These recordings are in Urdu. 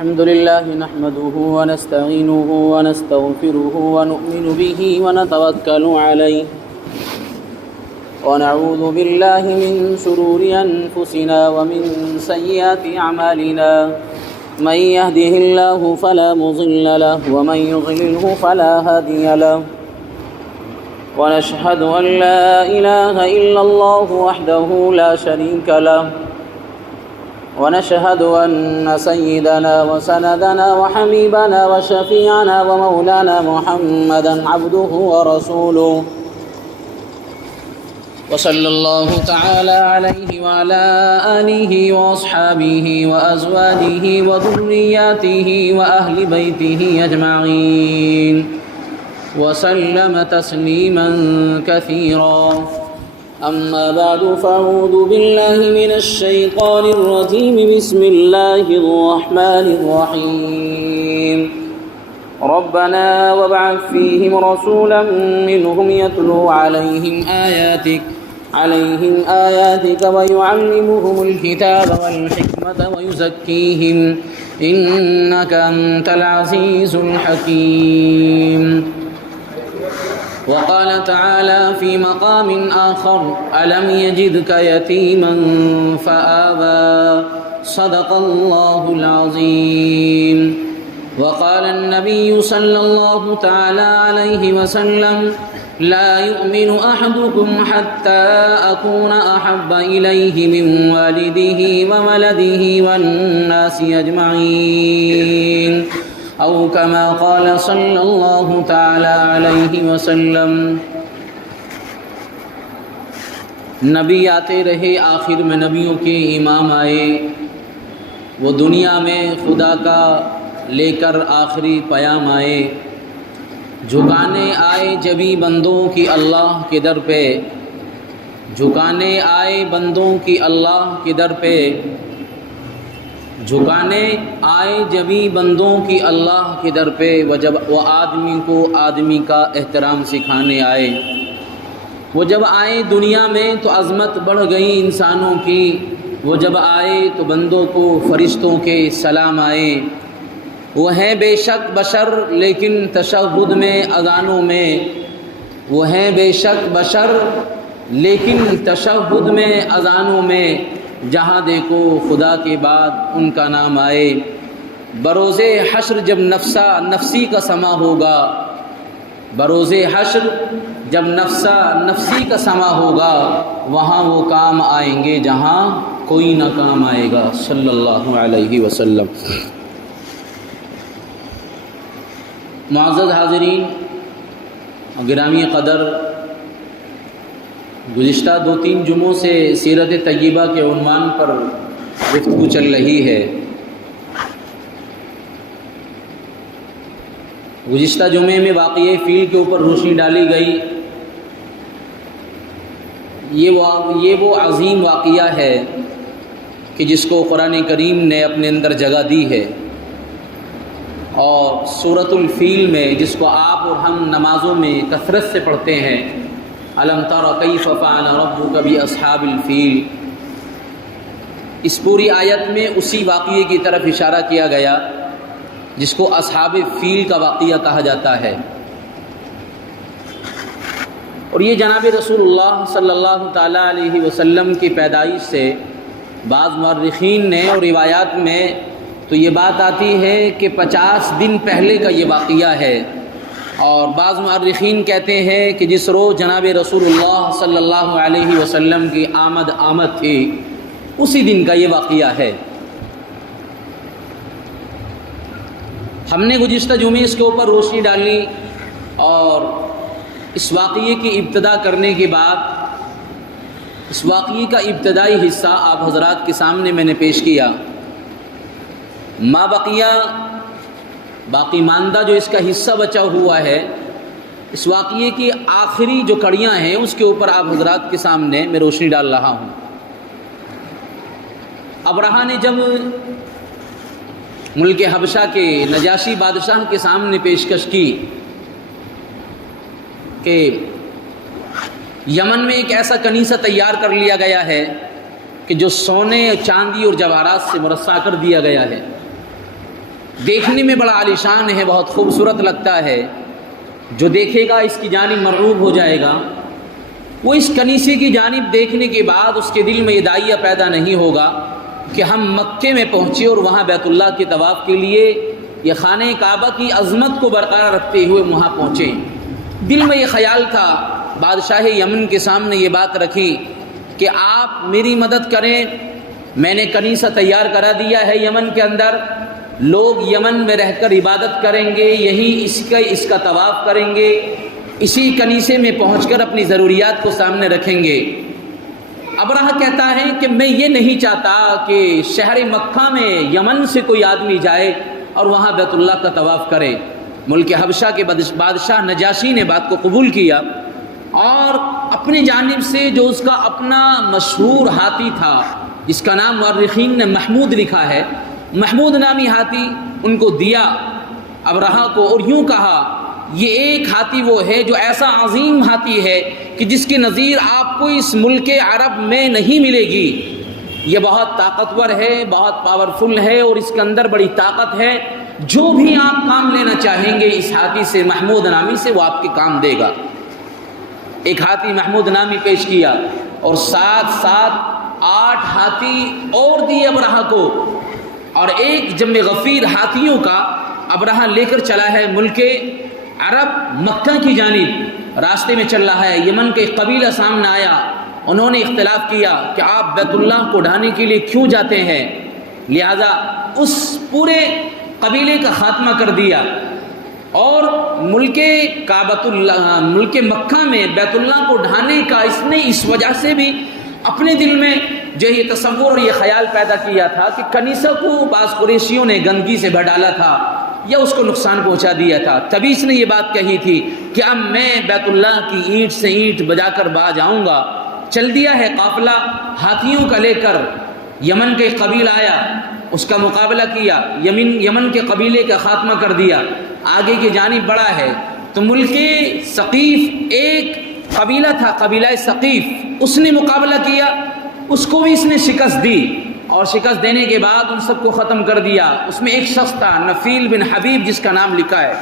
الحمد لله نحمده ونستعينه ونستغفره ونؤمن به ونتوكل عليه ونعوذ بالله من شرور أنفسنا ومن سيئات أعمالنا من يهده الله فلا مضل له ومن يضلله فلا هادي له ونشهد أن لا إله إلا الله وحده لا شريك له ونشهد أن سيدنا وسندنا وحبيبنا وشفيعنا ومولانا محمدا عبده ورسوله وصلى الله تعالى عليه وعلى آله وأصحابه وأزواجه وذرياته وأهل بيته أجمعين وسلم تسليما كثيرا. أما بعد فأعوذ بالله من الشيطان الرجيم. بسم الله الرحمن الرحيم. ربنا وابعث فيهم رسولا منهم يتلو عليهم آياتك ويعلمهم الكتاب والحكمة ويزكيهم إنك أنت العزيز الحكيم. وقال تعالى في مقام آخر ألم يجدك يتيما فآوى صدق الله العظيم. وقال النبي صلى الله تعالى عليه وسلم لا يؤمن أحدكم حتى أكون أحب إليه من والده وولده والناس أجمعين أو كما قال صلى الله تعالى عليه وسلم. نبی آتے رہے، آخر میں نبیوں کے امام آئے. وہ دنیا میں خدا کا لے کر آخری پیام آئے. جھکانے آئے جبھی بندوں کی اللہ کے در پہ، جھکانے آئے بندوں کی اللہ کے در پہ، جھکانے آئے جبھی بندوں کی اللہ کے در پہ. وہ آدمی کو آدمی کا احترام سکھانے آئے. وہ جب آئے دنیا میں تو عظمت بڑھ گئی انسانوں کی. وہ جب آئے تو بندوں کو فرشتوں کے سلام آئے. وہ ہیں بے شک بشر لیکن تشہد میں اذانوں میں، وہ ہیں بے شک بشر لیکن تشہد میں اذانوں میں. جہاں دیکھو خدا کے بعد ان کا نام آئے. بروز حشر جب نفسا نفسی کا سما ہوگا، بروز حشر جب نفسا نفسی کا سما ہوگا، وہاں وہ کام آئیں گے جہاں کوئی نہ کام آئے گا. صلی اللہ علیہ وسلم. معزز حاضرین گرامی قدر، گزشتہ 2-3 جمعوں سے سیرت طیبہ کے عنوان پر گفتگو چل رہی ہے. گزشتہ جمعے میں واقعہ فیل کے اوپر روشنی ڈالی گئی. یہ وہ عظیم واقعہ ہے کہ جس کو قرآن کریم نے اپنے اندر جگہ دی ہے. اور سورۃ الفیل میں جس کو آپ اور ہم نمازوں میں کثرت سے پڑھتے ہیں، الم تر کیف فعل ربک باصحاب الفیل، اس پوری آیت میں اسی واقعے کی طرف اشارہ کیا گیا جس کو اصحاب فیل کا واقعہ کہا جاتا ہے. اور یہ جناب رسول اللہ صلی اللہ تعالیٰ علیہ وسلم کی پیدائش سے بعض مورخین نے اور روایات میں تو یہ بات آتی ہے کہ 50 دن پہلے کا یہ واقعہ ہے. اور بعض مورخین کہتے ہیں کہ جس روز جناب رسول اللہ صلی اللہ علیہ وسلم کی آمد تھی اسی دن کا یہ واقعہ ہے. ہم نے گزشتہ جمعے اس کے اوپر روشنی ڈالی اور اس واقعے کی ابتدا کرنے کے بعد اس واقعے کا ابتدائی حصہ آپ حضرات کے سامنے میں نے پیش کیا. ما بقیہ، باقی ماندہ جو اس کا حصہ بچا ہوا ہے، اس واقعے کی آخری جو کڑیاں ہیں اس کے اوپر آپ حضرات کے سامنے میں روشنی ڈال رہا ہوں. ابرہہ نے جب ملک حبشہ کے نجاشی بادشاہ کے سامنے پیشکش کی کہ یمن میں ایک ایسا کنیسہ تیار کر لیا گیا ہے کہ جو سونے چاندی اور جواہرات سے مرصع کر دیا گیا ہے، دیکھنے میں بڑا عالیشان ہے، بہت خوبصورت لگتا ہے، جو دیکھے گا اس کی جانب مرغوب ہو جائے گا۔ وہ اس کنیسے کی جانب دیکھنے کے بعد اس کے دل میں یہ داعیہ پیدا نہیں ہوگا کہ ہم مکے میں پہنچے اور وہاں بیت اللہ کے طواف کے لیے یہ خانہ کعبہ کی عظمت کو برقرار رکھتے ہوئے وہاں پہنچے۔ دل میں یہ خیال تھا، بادشاہ یمن کے سامنے یہ بات رکھی کہ آپ میری مدد کریں، میں نے کنیسہ تیار کرا دیا ہے یمن کے اندر، لوگ یمن میں رہ کر عبادت کریں گے، یہی اس کا طواف کریں گے، اسی کنیسے میں پہنچ کر اپنی ضروریات کو سامنے رکھیں گے۔ ابرہہ کہتا ہے کہ میں یہ نہیں چاہتا کہ شہر مکہ میں یمن سے کوئی آدمی جائے اور وہاں بیت اللہ کا طواف کرے۔ ملک حبشہ کے بادشاہ نجاشی نے بات کو قبول کیا اور اپنی جانب سے جو اس کا اپنا مشہور ہاتھی تھا، جس کا نام مورخین نے محمود لکھا ہے، محمود نامی ہاتھی ان کو دیا ابرہہ کو، اور یوں کہا یہ ایک ہاتھی وہ ہے جو ایسا عظیم ہاتھی ہے کہ جس کی نظیر آپ کو اس ملک عرب میں نہیں ملے گی، یہ بہت طاقتور ہے، بہت پاورفل ہے اور اس کے اندر بڑی طاقت ہے، جو بھی آپ کام لینا چاہیں گے اس ہاتھی سے، محمود نامی سے، وہ آپ کے کام دے گا۔ ایک ہاتھی محمود نامی پیش کیا اور ساتھ 8 ہاتھی اور دیے ابرہہ کو، اور ایک جم غفیر ہاتھیوں کا ابرہہ لے کر چلا ہے ملک عرب مکہ کی جانب، راستے میں چل رہا ہے۔ یمن کا ایک قبیلہ سامنے آیا، انہوں نے اختلاف کیا کہ آپ بیت اللہ کو ڈھانے کے لیے کیوں جاتے ہیں، لہذا اس پورے قبیلے کا خاتمہ کر دیا اور ملک مکہ میں بیت اللہ کو ڈھانے کا اس نے اس وجہ سے بھی اپنے دل میں جو یہ تصور اور یہ خیال پیدا کیا تھا کہ کنیسہ کو بعض قریشیوں نے گندگی سے بھر ڈالا تھا یا اس کو نقصان پہنچا دیا تھا، تبھی اس نے یہ بات کہی تھی کہ اب میں بیت اللہ کی اینٹ سے اینٹ بجا کر باز آؤں گا۔ چل دیا ہے قافلہ ہاتھیوں کا لے کر، یمن کے قبیلہ آیا، اس کا مقابلہ کیا، یمن کے قبیلے کا خاتمہ کر دیا، آگے کی جانب بڑھا ہے تو ملک ثقیف ایک قبیلہ تھا، قبیلہ ثقیف، اس نے مقابلہ کیا، اس کو بھی اس نے شکست دی، اور شکست دینے کے بعد ان سب کو ختم کر دیا۔ اس میں ایک شخص تھا نفیل بن حبیب، جس کا نام لکھا ہے،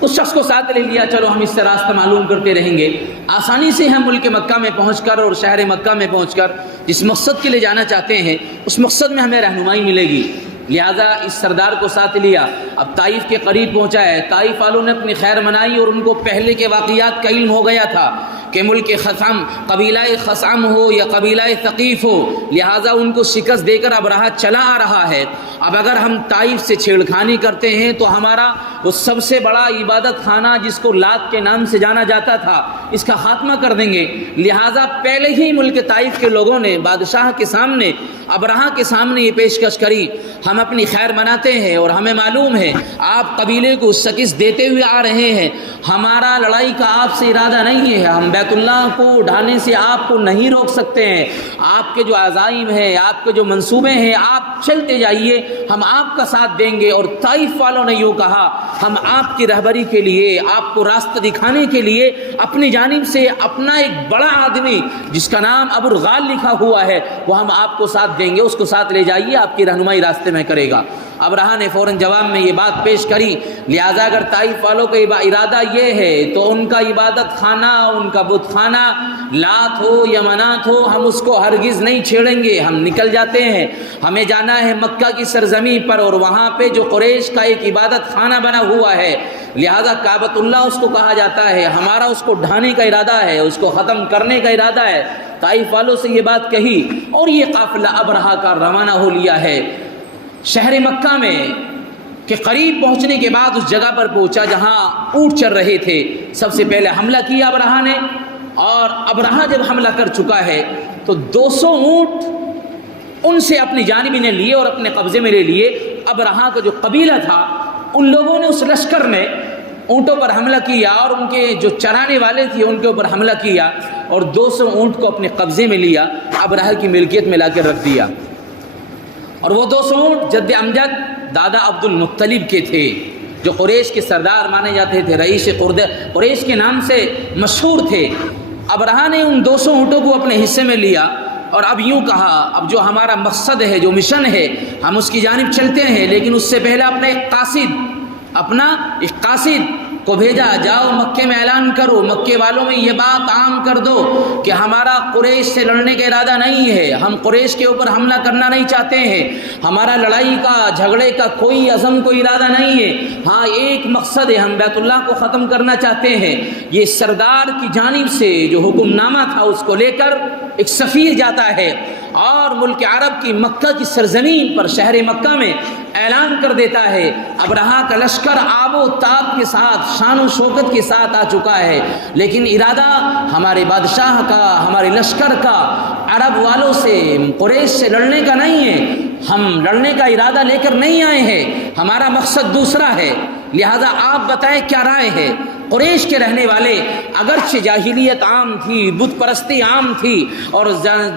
اس شخص کو ساتھ لے لیا، چلو ہم اس سے راستہ معلوم کرتے رہیں گے، آسانی سے ہم ملک مکہ میں پہنچ کر اور شہر مکہ میں پہنچ کر جس مقصد کے لیے جانا چاہتے ہیں اس مقصد میں ہمیں رہنمائی ملے گی۔ لہذا اس سردار کو ساتھ لیا، اب طائف کے قریب پہنچا ہے، طائف والوں نے اپنی خیر منائی اور ان کو پہلے کے واقعات کا علم ہو گیا تھا کہ ملک خثعم، قبیلہ خثعم ہو یا قبیلہ ثقیف ہو، لہذا ان کو شکست دے کر ابرہہ چلا آ رہا ہے۔ اب اگر ہم طائف سے چھیڑخانی کرتے ہیں تو ہمارا وہ سب سے بڑا عبادت خانہ جس کو لات کے نام سے جانا جاتا تھا، اس کا خاتمہ کر دیں گے۔ لہذا پہلے ہی ملک طائف کے لوگوں نے بادشاہ کے سامنے، ابرہہ کے سامنے یہ پیشکش کری، ہم اپنی خیر مناتے ہیں اور ہمیں معلوم ہے آپ قبیلے کو شکست دیتے ہوئے آ رہے ہیں، ہمارا لڑائی کا آپ سے ارادہ نہیں ہے، ہم بیت اللہ کو ڈھانے سے آپ کو نہیں روک سکتے ہیں، آپ کے جو عزائم ہیں، آپ کے جو منصوبے ہیں، آپ چلتے جائیے، ہم آپ کا ساتھ دیں گے۔ اور طائف والوں نے یوں کہا، ہم آپ کی رہبری کے لیے، آپ کو راستہ دکھانے کے لیے اپنی جانب سے اپنا ایک بڑا آدمی جس کا نام ابو الغال لکھا ہوا ہے وہ ہم آپ کو ساتھ دیں گے، اس کو ساتھ لے جائیے، آپ کی رہنمائی راستے میں کرے گا۔ ابرہہ نے فوراً جواب میں یہ بات پیش کری، لہذا اگر طائف والوں کا ارادہ یہ ہے تو ان کا عبادت خانہ، ان کا بت خانہ لات ہو یا منات ہو، ہم اس کو ہرگز نہیں چھیڑیں گے، ہم نکل جاتے ہیں، ہمیں جانا ہے مکہ کی سرزمین پر، اور وہاں پہ جو قریش کا ایک عبادت خانہ بنا ہوا ہے، لہذا کعبۃ اللہ اس کو کہا جاتا ہے، ہمارا اس کو ڈھانے کا ارادہ ہے، اس کو ختم کرنے کا ارادہ ہے۔ طائف والوں سے یہ بات کہی اور یہ قافلہ ابرہہ کا روانہ ہو لیا ہے۔ شہر مکہ میں کے قریب پہنچنے کے بعد اس جگہ پر پہنچا جہاں اونٹ چر رہے تھے، سب سے پہلے حملہ کیا ابرہہ نے، اور ابرہہ جب حملہ کر چکا ہے تو 200 اونٹ ان سے اپنی جانب نے لیے اور اپنے قبضے میں لے لیے۔ ابرہہ کا جو قبیلہ تھا ان لوگوں نے اس لشکر میں اونٹوں پر حملہ کیا اور ان کے جو چرانے والے تھے ان کے اوپر حملہ کیا اور 200 اونٹ کو اپنے قبضے میں لیا، ابرہہ کی ملکیت میں لا کے رکھ دیا۔ اور وہ 200 اونٹ جد امجد دادا عبد المطلب کے تھے، جو قریش کے سردار مانے جاتے تھے، رئیس قریش کے نام سے مشہور تھے۔ ابرہہ نے ان 200 اونٹوں کو اپنے حصے میں لیا اور اب یوں کہا اب جو ہمارا مقصد ہے جو مشن ہے ہم اس کی جانب چلتے ہیں، لیکن اس سے پہلے اپنا ایک قاصد کو بھیجا، جاؤ مکے میں اعلان کرو، مکے والوں میں یہ بات عام کر دو کہ ہمارا قریش سے لڑنے کا ارادہ نہیں ہے، ہم قریش کے اوپر حملہ کرنا نہیں چاہتے ہیں، ہمارا لڑائی کا جھگڑے کا کوئی عزم کوئی ارادہ نہیں ہے، ہاں ایک مقصد ہے، ہم بیت اللہ کو ختم کرنا چاہتے ہیں۔ یہ سردار کی جانب سے جو حکم نامہ تھا اس کو لے کر ایک سفیر جاتا ہے اور ملک عرب کی مکہ کی سرزمین پر شہر مکہ میں اعلان کر دیتا ہے ابرہہ کا لشکر آب و تاب کے ساتھ شان و شوکت کے ساتھ آ چکا ہے، لیکن ارادہ ہمارے بادشاہ کا ہمارے لشکر کا عرب والوں سے قریش سے لڑنے کا نہیں ہے، ہم لڑنے کا ارادہ لے کر نہیں آئے ہیں، ہمارا مقصد دوسرا ہے، لہذا آپ بتائیں کیا رائے ہے۔ قریش کے رہنے والے اگرچہ جاہلیت عام تھی، بت پرستی عام تھی اور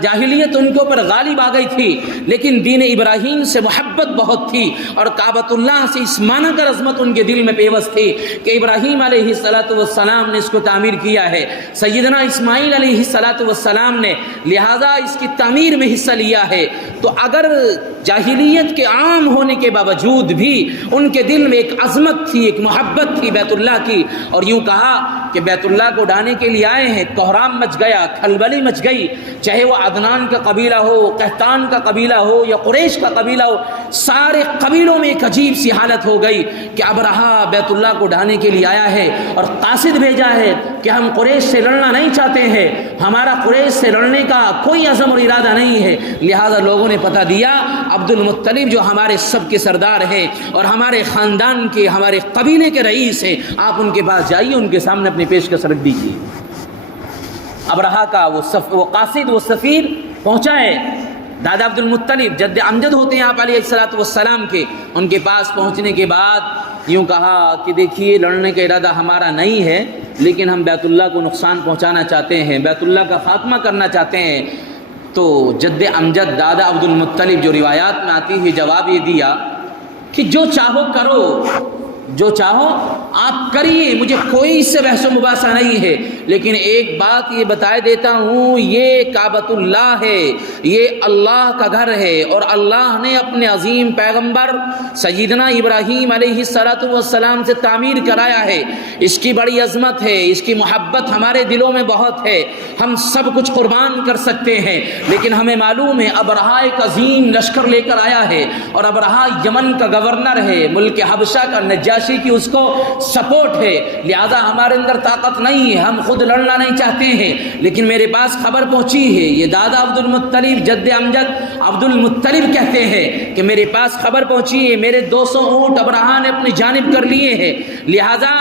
جاہلیت ان کے اوپر غالب آ گئی تھی، لیکن دین ابراہیم سے محبت بہت تھی اور کعبۃ اللہ سے اس معنی کا عظمت ان کے دل میں پیوست تھی کہ ابراہیم علیہ السلام نے اس کو تعمیر کیا ہے، سیدنا اسماعیل علیہ السلام نے لہٰذا اس کی تعمیر میں حصہ لیا ہے۔ تو اگر جاہلیت کے عام ہونے کے باوجود بھی ان کے دل میں ایک عظمت تھی، ایک محبت تھی بیت اللہ کی، اور یوں کہا کہ بیت اللہ کو ڈھانے کے لیے آئے ہیں، کوہرام مچ گیا، کھلبلی مچ گئی، چاہے وہ عدنان کا قبیلہ ہو، قحطان کا قبیلہ ہو یا قریش کا قبیلہ ہو، سارے قبیلوں میں ایک عجیب سی حالت ہو گئی کہ ابرہہ بیت اللہ کو ڈھانے کے لیے آیا ہے اور قاصد بھیجا ہے کہ ہم قریش سے لڑنا نہیں چاہتے ہیں، ہمارا قریش سے لڑنے کا کوئی عزم اور ارادہ نہیں ہے۔ لہذا لوگوں نے پتہ دیا عبد المطلب جو ہمارے سب کے سردار ہیں اور ہمارے خاندان کے ہمارے قبیلے کے رئیس ہیں، آپ ان کے پاس جائیے، ان کے سامنے اپنی پیشکش رکھ دیجیے۔ ابرہہ کا وہ قاصد وہ سفیر پہنچا ہے، دادا عبد المطلب جد امجد ہوتے ہیں آپ علیہ السلام کے، ان کے پاس پہنچنے کے بعد یوں کہا کہ دیکھیے لڑنے کا ارادہ ہمارا نہیں ہے، لیکن ہم بیت اللہ کو نقصان پہنچانا چاہتے ہیں، بیت اللہ کا خاتمہ کرنا چاہتے ہیں۔ تو جد امجد دادا عبد المطلب جو روایات میں آتی ہے جواب یہ دیا کہ جو چاہو کرو، جو چاہو آپ کریے، مجھے کوئی اس سے بحث و مباحثہ نہیں ہے، لیکن ایک بات یہ بتائے دیتا ہوں، یہ کعبۃ اللہ ہے، یہ اللہ کا گھر ہے اور اللہ نے اپنے عظیم پیغمبر سیدنا ابراہیم علیہ السلام سے تعمیر کرایا ہے، اس کی بڑی عظمت ہے، اس کی محبت ہمارے دلوں میں بہت ہے، ہم سب کچھ قربان کر سکتے ہیں، لیکن ہمیں معلوم ہے ابرہہ ایک عظیم لشکر لے کر آیا ہے اور ابرہہ یمن کا گورنر ہے، ملک حبشہ کا نجاشی کی اس کو سپورٹ ہے، لہذا ہمارے اندر طاقت نہیں ہے، ہم خود لڑنا نہیں چاہتے ہیں، لیکن میرے پاس خبر پہنچی ہے، یہ دادا عبد المطلب جد امجد عبد المطلب کہتے ہیں کہ میرے پاس خبر پہنچی ہے، میرے 200 اونٹ ابرہہ نے اپنی جانب کر لیے ہیں، لہذا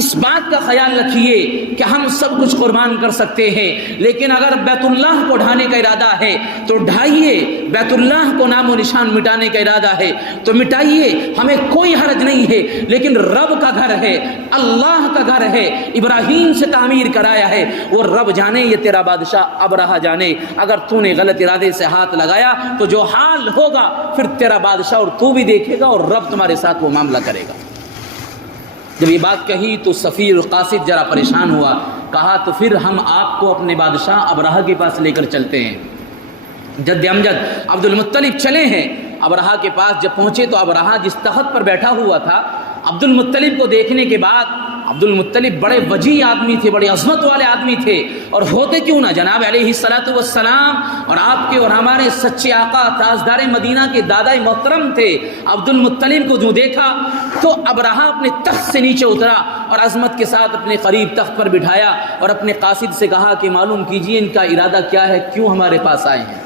اس بات کا خیال رکھیے کہ ہم سب کچھ قربان کر سکتے ہیں، لیکن اگر بیت اللہ کو ڈھانے کا ارادہ ہے تو ڈھائیے، بیت اللہ کو نام و نشان مٹانے کا ارادہ ہے تو مٹائیے، ہمیں کوئی حرج نہیں ہے، لیکن رب کا گھر ہے، اللہ کا گھر ہے، ابراہیم سے تعمیر کرایا ہے، وہ رب جانے یہ تیرا بادشاہ ابرہہ جانے، اگر تو نے غلط ارادے سے ہاتھ لگایا تو جو حال ہوگا پھر تیرا بادشاہ اور تو بھی دیکھے گا اور رب تمہارے ساتھ وہ معاملہ کرے گا۔ جب یہ بات کہی تو سفیر قاصد ذرا پریشان ہوا، کہا تو پھر ہم آپ کو اپنے بادشاہ ابرہہ کے پاس لے کر چلتے ہیں۔ جد امجد عبد المطلب چلے ہیں، ابرہہ کے پاس جب پہنچے تو ابرہہ جس تخت پر بیٹھا ہوا تھا عبد المطلب کو دیکھنے کے بعد، عبد المطلب بڑے وجیح آدمی تھے، بڑے عظمت والے آدمی تھے، اور ہوتے کیوں نہ جناب علیہ السلام اور آپ کے اور ہمارے سچے آقا تاجدار مدینہ کے دادا محترم تھے۔ عبد المطلب کو جو دیکھا تو ابرہہ اپنے تخت سے نیچے اترا اور عظمت کے ساتھ اپنے قریب تخت پر بٹھایا اور اپنے قاصد سے کہا کہ معلوم کیجئے ان کا ارادہ کیا ہے، کیوں ہمارے پاس آئے ہیں۔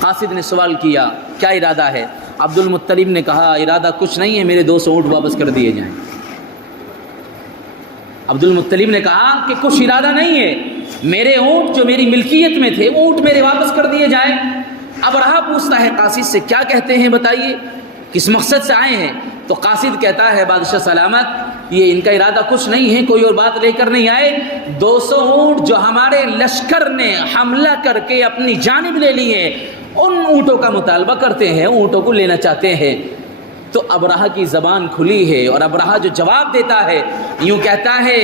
قاصد نے سوال کیا کیا ارادہ ہے؟ عبد المطلب نے کہا ارادہ کچھ نہیں ہے، میرے 200 اونٹ واپس کر دیے جائیں۔ عبد المطلب نے کہا کہ کچھ ارادہ نہیں ہے، میرے اونٹ جو میری ملکیت میں تھے اونٹ میرے واپس کر دیے جائیں۔ ابرہہ پوچھتا ہے قاصد سے کیا کہتے ہیں بتائیے، کس مقصد سے آئے ہیں؟ تو قاصد کہتا ہے بادشاہ سلامت، یہ ان کا ارادہ کچھ نہیں ہے، کوئی اور بات لے کر نہیں آئے، 200 اونٹ جو ہمارے لشکر نے حملہ کر کے اپنی جانب لے لی ہیں، ان اونٹوں کا مطالبہ کرتے ہیں، اونٹوں کو لینا چاہتے ہیں۔ تو ابرہہ کی زبان کھلی ہے اور ابرہہ جو جواب دیتا ہے یوں کہتا ہے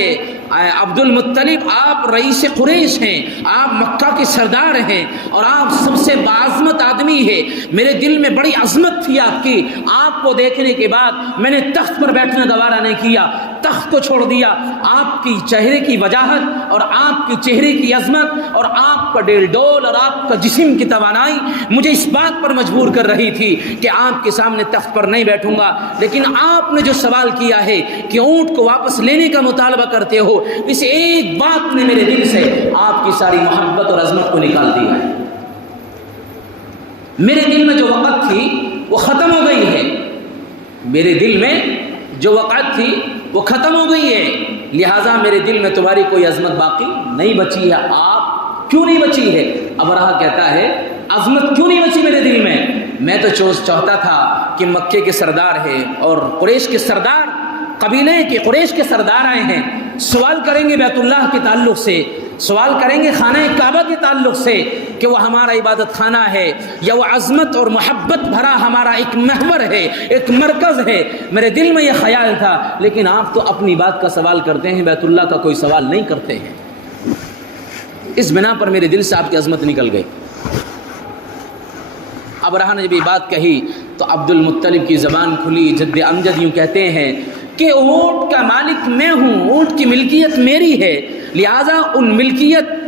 عبد المطلب آپ رئیس قریش ہیں، آپ مکہ کے سردار ہیں اور آپ سب سے باعظمت آدمی ہیں، میرے دل میں بڑی عظمت تھی آپ کی، آپ کو دیکھنے کے بعد میں نے تخت پر بیٹھنا گوارا نہیں کیا، تخت کو چھوڑ دیا، آپ کی چہرے کی وجاہت اور آپ کی چہرے کی عظمت اور آپ کا ڈیل ڈول اور آپ کا جسم کی توانائی مجھے اس بات پر مجبور کر رہی تھی کہ آپ کے سامنے تخت پر نہیں بیٹھوں گا، لیکن آپ نے جو سوال کیا ہے کہ اونٹ کو واپس لینے کا مطالبہ کرتے ہو، اس ایک بات نے میرے دل سے آپ کی ساری محبت اور عظمت کو نکال دیا ہے۔ میرے دل میں جو وقت تھی وہ ختم ہو گئی ہے، میرے دل میں جو وقت تھی وہ ختم ہو گئی ہے، لہٰذا میرے دل میں تمہاری کوئی عظمت باقی نہیں بچی ہے۔ آپ کیوں نہیں بچی ہے؟ ابرہہ کہتا ہے عظمت کیوں نہیں بچی میرے دل میں تو چاہتا تھا کہ مکے کے سردار ہے اور قریش کے سردار، قبیلے کے قریش کے سردار آئے ہیں، سوال کریں گے بیت اللہ کے تعلق سے، سوال کریں گے خانہ کعبہ کے تعلق سے کہ وہ ہمارا عبادت خانہ ہے یا وہ عظمت اور محبت بھرا ہمارا ایک محور ہے، ایک مرکز ہے۔ میرے دل میں یہ خیال تھا، لیکن آپ تو اپنی بات کا سوال کرتے ہیں، بیت اللہ کا کوئی سوال نہیں کرتے ہیں۔ اس بنا پر میرے دل سے آپ کی عظمت نکل گئی۔ ابرہہ نے جب یہ بات کہی تو عبد المطلب کی زبان کھلی، جد امجد یوں کہتے ہیں کہ اونٹ کا مالک میں ہوں، اونٹ کی ملکیت میری ہے، لہٰذا ان ملکیت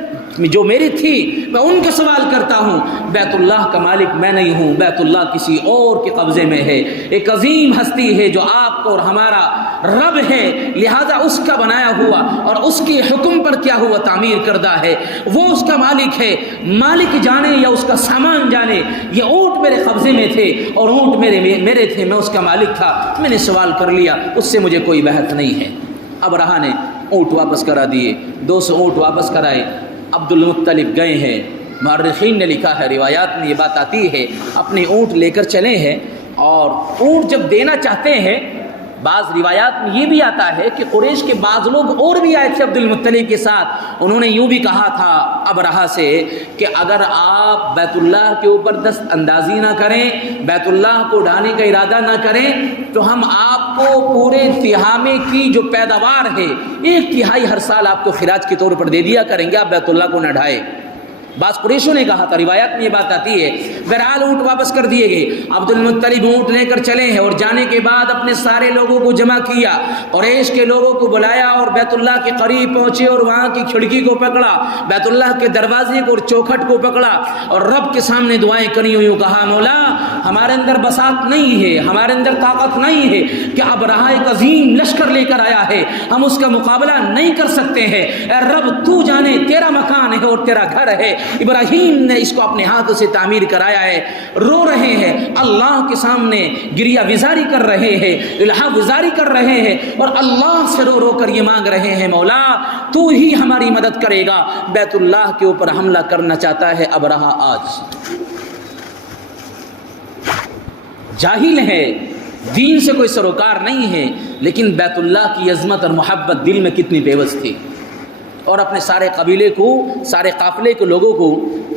جو میری تھی میں ان کے سوال کرتا ہوں، بیت اللہ کا مالک میں نہیں ہوں، بیت اللہ کسی اور کے قبضے میں ہے، ایک عظیم ہستی ہے جو آپ کو اور ہمارا رب ہے، لہذا اس کا بنایا ہوا اور اس کے حکم پر کیا ہوا تعمیر کردہ ہے، وہ اس کا مالک ہے، مالک جانے یا اس کا سامان جانے، یہ اونٹ میرے قبضے میں تھے اور اونٹ میرے تھے، میں اس کا مالک تھا، میں نے سوال کر لیا، اس سے مجھے کوئی بحث نہیں ہے۔ ابرہہ نے اونٹ واپس کرا دیے، 200 اونٹ واپس کرائے۔ عبد المطلب گئے ہیں، مورخین نے لکھا ہے، روایات میں یہ بات آتی ہے، اپنے اونٹ لے کر چلے ہیں اور اونٹ جب دینا چاہتے ہیں، بعض روایات میں یہ بھی آتا ہے کہ قریش کے بعض لوگ اور بھی آئے تھے عبد المطلب کے ساتھ، انہوں نے یوں بھی کہا تھا ابرہہ سے کہ اگر آپ بیت اللہ کے اوپر دست اندازی نہ کریں، بیت اللہ کو ڈھانے کا ارادہ نہ کریں تو ہم آپ کو پورے تہامے کی جو پیداوار ہے 1/3 ہر سال آپ کو خراج کے طور پر دے دیا کریں گے، آپ بیت اللہ کو نہ ڈھائے۔ بعض قریشوں نے کہا تھا، روایات میں یہ بات آتی ہے۔ بہرحال اونٹ واپس کر دیے گئے، عبد المطلب اونٹ لے کر چلے ہیں اور جانے کے بعد اپنے سارے لوگوں کو جمع کیا، قریش کے لوگوں کو بلایا اور بیت اللہ کے قریب پہنچے اور وہاں کی کھڑکی کو پکڑا، بیت اللہ کے دروازے کو اور چوکھٹ کو پکڑا اور رب کے سامنے دعائیں کری ہوئی، کہا مولا ہمارے اندر بساط نہیں ہے، ہمارے اندر طاقت نہیں ہے کہ ابرہہ ایک عظیم لشکر لے کر آیا ہے، ہم اس کا مقابلہ نہیں کر سکتے ہیں، اے رب تو جانے، تیرا مکان ہے اور تیرا گھر ہے۔ ابراہیم نے اس کو اپنے ہاتھوں سے تعمیر کرایا ہے، رو رہے ہیں، اللہ کے سامنے گریہ وزاری کر رہے ہیں، الہا وزاری کر رہے ہیں اور اللہ سے رو رو کر یہ مانگ رہے ہیں، مولا تو ہی ہماری مدد کرے گا۔ بیت اللہ کے اوپر حملہ کرنا چاہتا ہے ابرہہ، آج جاہل ہے، دین سے کوئی سروکار نہیں ہے، لیکن بیت اللہ کی عظمت اور محبت دل میں کتنی بے بس تھی، اور اپنے سارے قبیلے کو، سارے قافلے کے لوگوں کو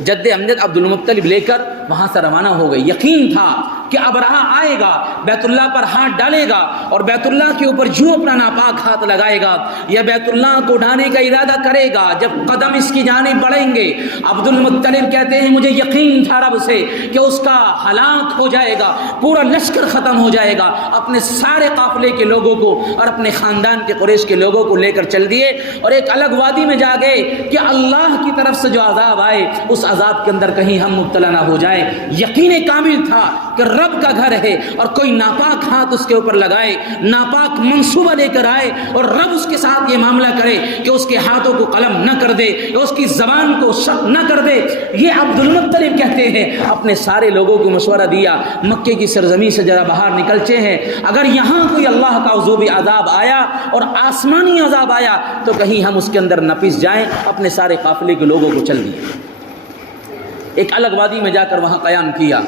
جد امجد عبد المطلب لے کر وہاں سے روانہ ہو گئے۔ یقین تھا کہ ابرہہ آئے گا، بیت اللہ پر ہاتھ ڈالے گا اور بیت اللہ کے اوپر جو اپنا ناپاک ہاتھ لگائے گا یا بیت اللہ کو ڈھانے کا ارادہ کرے گا، جب قدم اس کی جانب بڑھیں گے، عبد المطلب کہتے ہیں مجھے یقین تھا رب سے کہ اس کا ہلاک ہو جائے گا، پورا لشکر ختم ہو جائے گا۔ اپنے سارے قافلے کے لوگوں کو اور اپنے خاندان کے قریش کے لوگوں کو لے کر چل دیے اور ایک الگ وادی میں جا گئے کہ اللہ کی طرف سے جو عذاب آئے اس عذاب کے اندر کہیں ہم مبتلا نہ ہو جائیں۔ یقین کامل تھا کہ رب کا گھر ہے اور کوئی ناپاک ہاتھ اس کے اوپر لگائے، ناپاک منصوبہ لے کر آئے اور رب اس کے ساتھ یہ معاملہ کرے کہ اس کے ہاتھوں کو قلم نہ کر دے یا اس کی زبان کو شق نہ کر دے۔ یہ عبد المطلب کہتے ہیں اپنے سارے لوگوں کو مشورہ دیا، مکے کی سرزمین سے ذرا باہر نکلتے ہیں، اگر یہاں کوئی اللہ کا عذوبی عذاب آیا اور آسمانی عذاب آیا تو کہیں ہم اس کے اندر نہ پس جائیں۔ اپنے سارے قافلے کے لوگوں کو چل دیے، ایک الگ وادی میں جا کر وہاں قیام کیا۔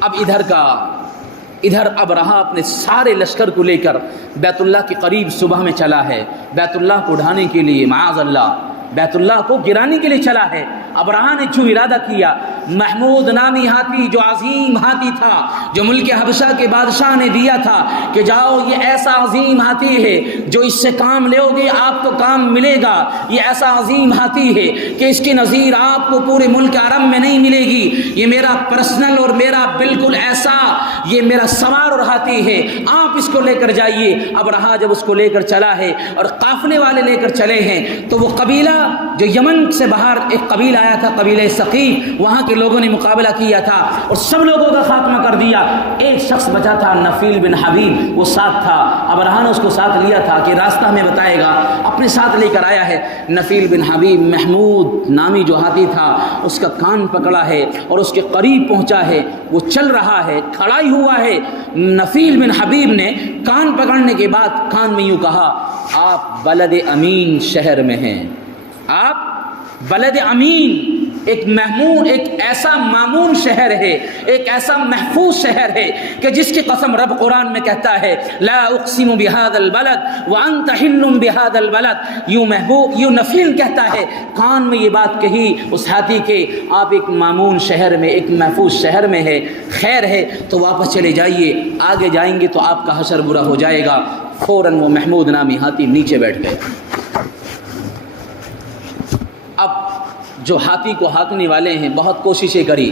اب ادھر ابرہہ اپنے سارے لشکر کو لے کر بیت اللہ کے قریب صبح میں چلا ہے، بیت اللہ کو ڈھانے کے لیے، معاذ اللہ بیت اللہ کو گرانے کے لیے چلا ہے۔ ابرہہ نے جو ارادہ کیا محمود نامی ہاتھی جو عظیم ہاتھی تھا، جو ملک حبشہ کے بادشاہ نے دیا تھا کہ جاؤ یہ ایسا عظیم ہاتھی ہے جو اس سے کام لو گے آپ کو کام ملے گا، یہ ایسا عظیم ہاتھی ہے کہ اس کی نظیر آپ کو پورے ملک عرب میں نہیں ملے گی، یہ میرا پرسنل اور میرا بالکل ایسا یہ میرا سوار اور ہاتھی ہے، آپ اس کو لے کر جائیے۔ ابرہا جب اس کو لے کر چلا ہے اور قافلے والے لے کر چلے ہیں تو وہ قبیلہ جو یمن سے باہر ایک قبیلہ آیا تھا، قبیلہ ثقیف، وہاں کے لوگوں نے مقابلہ کیا تھا اور سب لوگوں کا خاتمہ کر دیا۔ ایک شخص بچا تھا، نفیل بن حبیب، وہ ساتھ تھا، ابرہا نے اس کو ساتھ لیا تھا کہ راستہ ہمیں بتائے گا، اپنے ساتھ لے کر آیا ہے۔ نفیل بن حبیب محمود نامی جو ہاتھی تھا اس کا کان پکڑا ہے اور اس کے قریب پہنچا ہے، وہ چل رہا ہے، کھڑا ہی ہوا ہے۔ نفیل بن حبیب نے کان پکڑنے کے بعد کان میں یوں کہا، آپ بلد امین شہر میں ہیں، آپ بلد امین، ایک محمود، ایک ایسا مامون شہر ہے، ایک ایسا محفوظ شہر ہے کہ جس کی قسم رب قرآن میں کہتا ہے لا اقسم بهذا البلد وانت حل بهذا البلد۔ یوں نفیل کہتا ہے، کان میں یہ بات کہی اس ہاتھی کے، آپ ایک مامون شہر میں، ایک محفوظ شہر میں ہے، خیر ہے تو واپس چلے جائیے، آگے جائیں گے تو آپ کا حشر برا ہو جائے گا۔ فوراً وہ محمود نامی ہاتھی نیچے بیٹھ گئے۔ اب جو ہاتھی کو ہانکنے والے ہیں بہت کوششیں کری،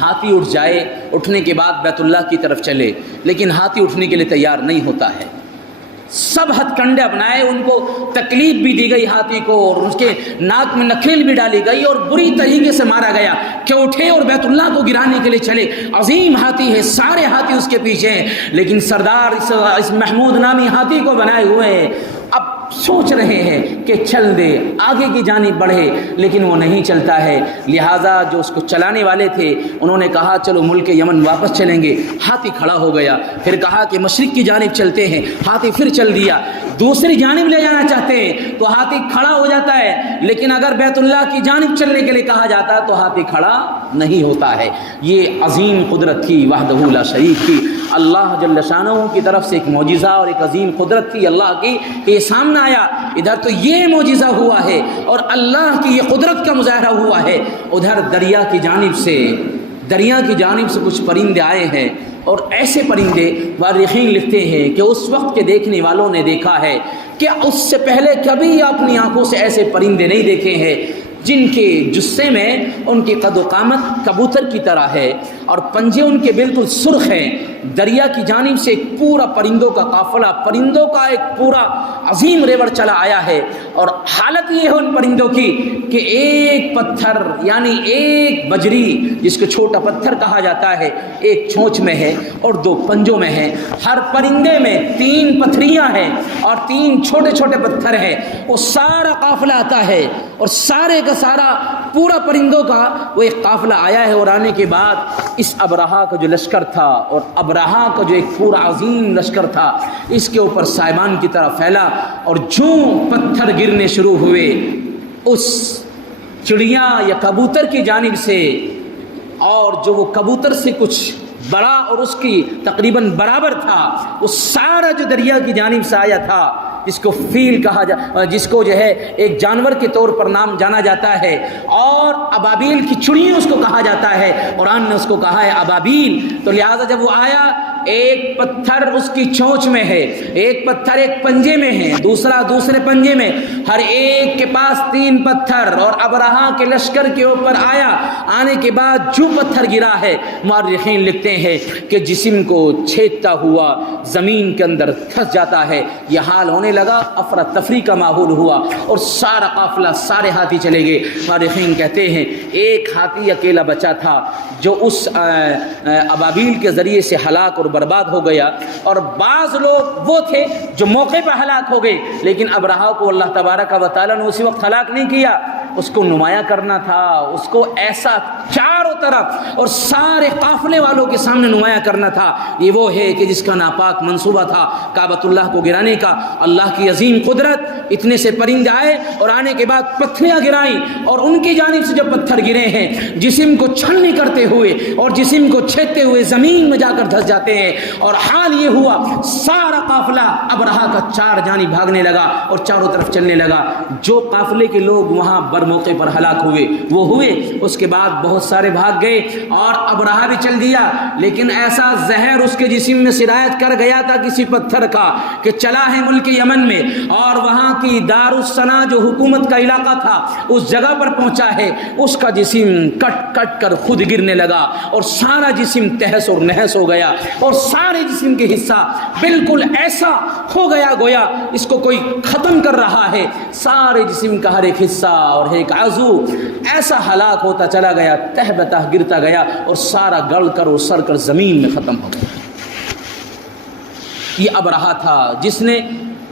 ہاتھی اٹھ جائے، اٹھنے کے بعد بیت اللہ کی طرف چلے، لیکن ہاتھی اٹھنے کے لیے تیار نہیں ہوتا ہے۔ سب ہتھ کنڈے اپنائے، ان کو تکلیف بھی دی گئی ہاتھی کو اور اس کے ناک میں نکیل بھی ڈالی گئی اور بری طریقے سے مارا گیا کہ اٹھے اور بیت اللہ کو گرانے کے لیے چلے۔ عظیم ہاتھی ہے، سارے ہاتھی اس کے پیچھے ہیں، لیکن سردار اس محمود نامی ہاتھی کو بنائے ہوئے ہیں۔ اب سوچ رہے ہیں کہ چل دے، آگے کی جانب بڑھے، لیکن وہ نہیں چلتا ہے۔ لہٰذا جو اس کو چلانے والے تھے انہوں نے کہا چلو ملک یمن واپس چلیں گے۔ ہاتھی کھڑا ہو گیا، پھر کہا کہ مشرق کی جانب چلتے ہیں، ہاتھی پھر چل دیا۔ دوسری جانب لے جانا چاہتے ہیں تو ہاتھی کھڑا ہو جاتا ہے، لیکن اگر بیت اللہ کی جانب چلنے کے لیے کہا جاتا ہے تو ہاتھی کھڑا نہیں ہوتا ہے۔ یہ عظیم قدرت تھی وحدہ لا شریک کی، اللہ جل شانہ کی طرف سے ایک معجزہ اور ایک عظیم قدرت تھی اللہ کی کہ یہ سامنے آیا۔ ادھر تو یہ معجزہ ہوا ہے اور اللہ کی یہ قدرت کا مظاہرہ ہوا ہے، ادھر دریا کی جانب سے کچھ پرندے آئے ہیں، اور ایسے پرندے مورخین لکھتے ہیں کہ اس وقت کے دیکھنے والوں نے دیکھا ہے کہ اس سے پہلے کبھی اپنی آنکھوں سے ایسے پرندے نہیں دیکھے ہیں جن کے جثے میں ان کی قد و قامت کبوتر کی طرح ہے اور پنجے ان کے بالکل سرخ ہیں۔ دریا کی جانب سے ایک پورا پرندوں کا قافلہ، پرندوں کا ایک پورا عظیم ریوڑ چلا آیا ہے، اور حالت یہ ہے ان پرندوں کی کہ ایک پتھر یعنی ایک بجری جس کو چھوٹا پتھر کہا جاتا ہے، ایک چھونچ میں ہے اور 2 پنجوں میں ہے۔ ہر پرندے میں 3 پتھریاں ہیں اور 3 چھوٹے چھوٹے پتھر ہیں۔ وہ سارا قافلہ آتا ہے اور سارے کا سارا پورا پرندوں کا وہ ایک قافلہ آیا ہے، اور آنے کے بعد اس ابرہا کا جو لشکر تھا اور ابرہا کا جو ایک پورا عظیم لشکر تھا اس کے اوپر سائبان کی طرح پھیلا، اور جو پتھر گرنے شروع ہوئے اس چڑیا یا کبوتر کی جانب سے، اور جو وہ کبوتر سے کچھ بڑا اور اس کی تقریباً برابر تھا، وہ سارا جو دریا کی جانب سے آیا تھا، جس کو فیل کہا جس کو جو ہے ایک جانور کے طور پر نام جانا جاتا ہے، اور ابابیل کی چڑیاں اس کو کہا جاتا ہے، قرآن نے اس کو کہا ہے ابابیل۔ تو لہٰذا جب وہ آیا، ایک پتھر اس کی چونچ میں ہے، ایک پتھر ایک پنجے میں ہے، دوسرا دوسرے پنجے میں، ہر ایک کے پاس 3 پتھر، اور ابرہا کے لشکر کے اوپر آیا۔ آنے کے بعد جو پتھر گرا ہے، مورخین لکھتے ہیں کہ جسم کو چھیدتا ہوا زمین کے اندر پھنس جاتا ہے۔ یہ حال ہونے لگا، افراتفری کا ماحول ہوا اور سارا قافلہ، سارے ہاتھی چلے گئے۔ مورخین کہتے ہیں ایک ہاتھی اکیلا بچا تھا جو اس ابابیل کے ذریعے سے ہلاک اور برباد ہو گیا، اور بعض لوگ وہ تھے جو موقع پر ہلاک ہو گئے، لیکن ابرہا کو اللہ تبارک و تعالیٰ نے اسی وقت ہلاک نہیں کیا، اس کو نمایاں کرنا تھا، اس کو ایسا چاروں طرف اور سارے قافلے والوں کے سامنے نمایاں کرنا تھا۔ یہ وہ ہے کہ جس کا ناپاک منصوبہ تھا کعبۃ اللہ کو گرانے کا۔ اللہ کی عظیم قدرت، اتنے سے پرندے آئے اور آنے کے بعد پتھریاں گرائیں، اور ان کی جانب سے جو پتھر گرے ہیں جسم کو چھلنی کرتے ہوئے اور جسم کو چھیدتے ہوئے زمین میں جا کر دھس جاتے ہیں، اور حال یہ ہوا سارا قافلہ ابرہا کا 4 جانب بھاگنے لگا اور چاروں طرف چلنے لگا۔ جو قافلے کے لوگ وہاں موقع پر ہلاک ہوئے وہ ہوئے۔ اس کے بعد بہت سارے بھاگ گئے اور ابرہہ بھی چل دیا، لیکن ایسا زہر اس کے جسم میں سرایت کر گیا تھا کسی پتھر کا کہ چلا ہے ملک یمن میں، اور وہاں کی دار السنا جو حکومت کا علاقہ تھا اس جگہ پر پہنچا ہے، اس کا جسم کٹ کٹ کر خود گرنے لگا اور سارا جسم تہس اور نہس ہو گیا، اور سارے جسم کے حصہ بالکل ایسا ہو گیا گویا اس کو کوئی ختم کر رہا ہے۔ سارے جسم کا ہر ایک حصہ اور ایک عضو ایسا ہلاک ہوتا چلا گیا، تہ بتہ گرتا گیا اور سارا گل کر اور سر کر زمین میں ختم ہو گیا۔ یہ ابرہہ تھا جس نے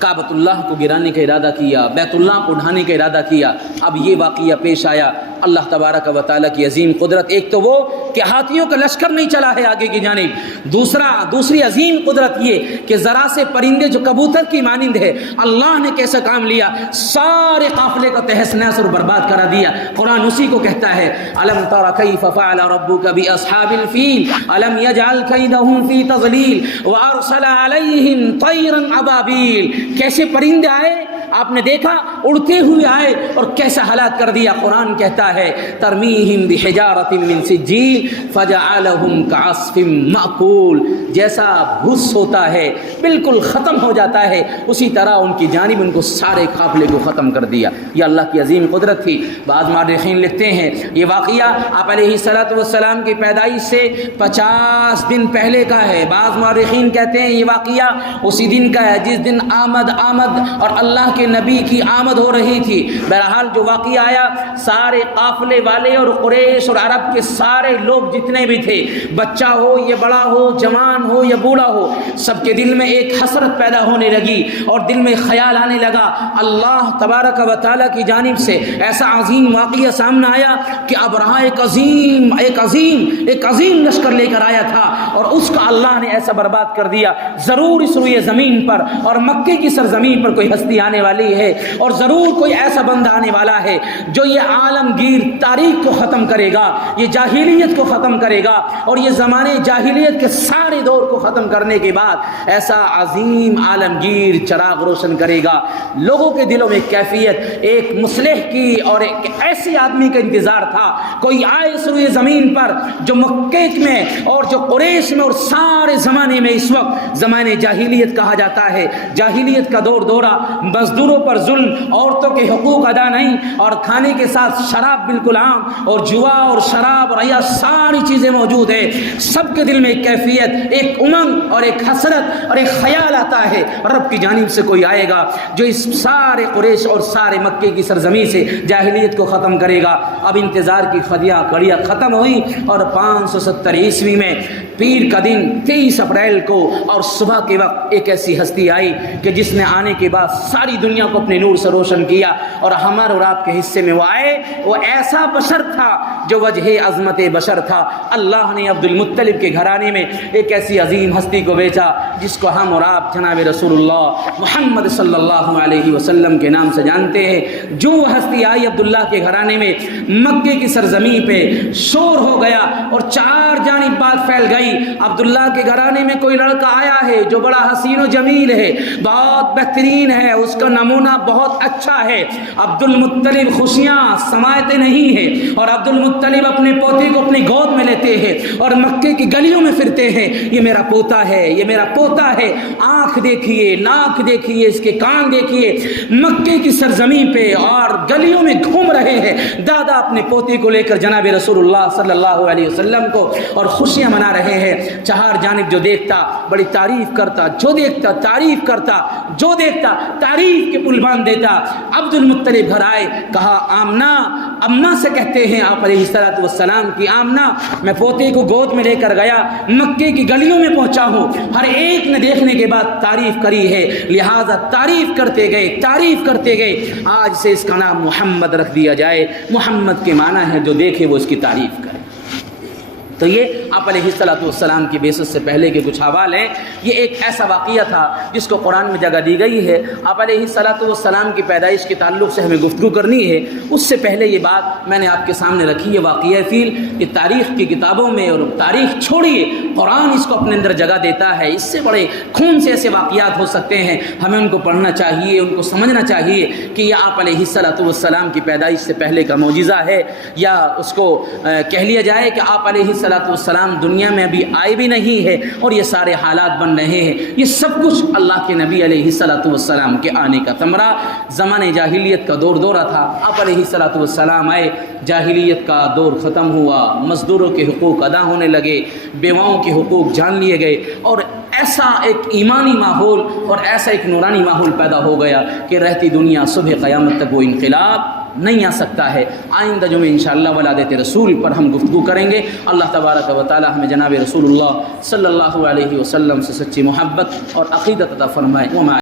کعبۃ اللہ کو گرانے کا ارادہ کیا، بیت اللہ کو اٹھانے کا ارادہ کیا۔ اب یہ واقعہ پیش آیا، اللہ تبارک و تعالیٰ کی عظیم قدرت، ایک تو وہ کہ ہاتھیوں کا لشکر نہیں چلا ہے آگے کی جانب، دوسری عظیم قدرت یہ کہ ذرا سے پرندے جو کبوتر کی مانند ہے، اللہ نے کیسا کام لیا، سارے قافلے کو تہس نہس اور برباد کرا دیا۔ قرآن اسی کو کہتا ہے، الم تر کیف فعل ربک باصحاب الفیل الم یجعل کیدہم فی تضلیل وارسل علیہم طیرا ابابیل۔ کیسے پرندے آئے آپ نے دیکھا، اڑتے ہوئے آئے اور کیسا ہلاک کر دیا۔ قرآن کہتا ہے ترمیہم بحجارۃ من سجیل فجعلہم کعصف مأکول، جیسا بھس ہوتا ہے بالکل ختم ہو جاتا ہے، اسی طرح ان کی جانب ان کو سارے قافلے کو ختم کر دیا۔ یہ اللہ کی عظیم قدرت تھی۔ بعض مورخین لکھتے ہیں یہ واقعہ آپ علیہ الصلوۃ والسلام کی پیدائش سے 50 دن پہلے کا ہے۔ بعض مورخین کہتے ہیں یہ واقعہ اسی دن کا ہے جس دن آمد اور اللہ کے نبی کی آمد ہو رہی تھی۔ بہرحال جو واقعہ آیا، سارے قافلے والے اور قریش اور عرب کے سارے لوگ جتنے بھی تھے، بچہ ہو یا بڑا ہو، جوان ہو یا بوڑھا ہو، سب کے دل میں ایک حسرت پیدا ہونے لگی اور دل میں خیال آنے لگا۔ اللہ تبارک و تعالیٰ کی جانب سے ایسا عظیم واقعہ سامنے آیا کہ ابرہہ ایک عظیم لشکر لے کر آیا تھا اور اس کا اللہ نے ایسا برباد کر دیا۔ ضرور اس روئے زمین پر اور مکے کی سرزمین پر کوئی ہستی آنے والی ہے، اور ضرور کوئی ایسا بندہ آنے والا ہے جو یہ عالمگیر تاریخ کو ختم کرے گا، یہ جاہلیت کو ختم کرے گا، اور یہ زمانے جاہلیت کے سارے دور کو ختم کرنے کے بعد ایسا عظیم عالمگیر چراغ روشن کرے گا۔ لوگوں کے دلوں میں کیفیت ایک مصلح کی اور ایک ایسے آدمی کا انتظار تھا، کوئی آئے اس روئے زمین پر جو مکے میں اور جو قریش میں اور سارے زمانے میں اس وقت زمانے جاہلیت کہا جاتا ہے، جاہلیت کا دور دورہ، مزدوروں پر ظلم، عورتوں کے حقوق ادا نہیں، اور کھانے کے ساتھ شراب بالکل عام، اور جوا اور شراب اور یہ ساری چیزیں موجود ہیں۔ سب کے دل میں ایک کیفیت، ایک امنگ اور ایک حسرت اور ایک خیال آتا ہے رب کی جانب سے کوئی آئے گا جو اس سارے قریش اور سارے مکے کی سرزمین سے جاہلیت کو ختم کرے گا۔ اب انتظار کی گھڑیاں ختم ہوئی اور 570 عیسوی میں پیر کا دن 23 اپریل کو اور صبح کے وقت ایک ایسی ہستی آئی کہ جس نے آنے کے بعد ساری دنیا کو اپنے نور سے روشن کیا، اور ہمارے اور آپ کے حصے میں وہ آئے، وہ ایسا بشر تھا جو وجہ عظمت بشر تھا۔ اللہ نے عبد المطلب کے گھرانے میں ایک ایسی عظیم ہستی کو بھیجا جس کو ہم اور آپ جناب رسول اللہ محمد صلی اللہ علیہ وسلم کے نام سے جانتے ہیں۔ جو ہستی آئی عبداللہ کے گھرانے میں، مکے کی سرزمین پہ شور ہو گیا اور چار جانب بات پھیل گئی۔ عبداللہ کے گھرانے میں کوئی لڑکا آیا ہے جو بڑا حسین و جمیل ہے، بہت بہترین ہے، اس کا نمونہ بہت اچھا ہے۔ عبد المطلب خوشیاں سماتے نہیں ہیں، اور عبد المطلب اپنے پوتے کو اپنی گود میں لیتے ہیں اور مکے کی گلیوں میں پھرتے ہیں، یہ میرا پوتا ہے، یہ میرا پوتا ہے، آنکھ دیکھیے، ناک دیکھیے، اس کے کان دیکھیے، مکے کی سرزمین پہ اور گلیوں میں گھوم رہے ہیں۔ دادا اپنے پوتے کو لے کر جناب رسول اللہ صلی اللہ علیہ وسلم کو اور خوشیاں منا رہے ہیں۔ چہار جانب جو دیکھتا بڑی تعریف کرتا، جو دیکھتا تعریف کرتا، جو دیکھتا تعریف کے پل باندھ دیتا۔ عبد المطلب گھر آئے، کہا آمنہ، اماں سے کہتے ہیں آپ علیہ الصلوۃ والسلام کی آمنہ، میں پوتے کو گود میں لے کر گیا، مکے کی گلیوں میں پہنچا ہوں، ہر ایک نے دیکھنے کے بعد تعریف کری ہے، لہٰذا تعریف کرتے گئے، آج سے اس کا نام محمد رکھ دیا جائے۔ محمد کے معنی ہے جو دیکھے وہ اس کی تعریف کرے۔ تو یہ آپ علیہ السلام کی بعثت سے پہلے کے کچھ احوال ہیں۔ یہ ایک ایسا واقعہ تھا جس کو قرآن میں جگہ دی گئی ہے۔ آپ علیہ السلام کی پیدائش کے تعلق سے ہمیں گفتگو کرنی ہے، اس سے پہلے یہ بات میں نے آپ کے سامنے رکھی ہے۔ واقعہ فیل یہ تاریخ کی کتابوں میں، اور تاریخ چھوڑیے قرآن اس کو اپنے اندر جگہ دیتا ہے۔ اس سے بڑے خون سے ایسے واقعات ہو سکتے ہیں، ہمیں ان کو پڑھنا چاہیے، ان کو سمجھنا چاہیے کہ یہ آپ علیہ السلام کی پیدائش سے پہلے کا معجزہ ہے، یا اس کو کہہ لیا جائے کہ آپ علیہ السلام دنیا میں ابھی آئے بھی نہیں ہے اور یہ سارے حالات بن رہے ہیں۔ یہ سب کچھ اللہ کے نبی علیہ السلام کے آنے کا ثمرہ۔ زمانے جاہلیت کا دورہ تھا، آپ علیہ السلام آئے، جاہلیت کا دور ختم ہوا، مزدوروں کے حقوق ادا ہونے لگے، بیواؤں کے حقوق جان لیے گئے، اور ایسا ایک ایمانی ماحول اور ایسا ایک نورانی ماحول پیدا ہو گیا کہ رہتی دنیا صبح قیامت تک وہ انقلاب نہیں آ سکتا ہے۔ آئندہ جمعہ انشاءاللہ ولادت رسول پر ہم گفتگو کریں گے۔ اللہ تبارک و تعالی ہمیں جناب رسول اللہ صلی اللہ علیہ وسلم سے سچی محبت اور عقیدت عطا فرمائے۔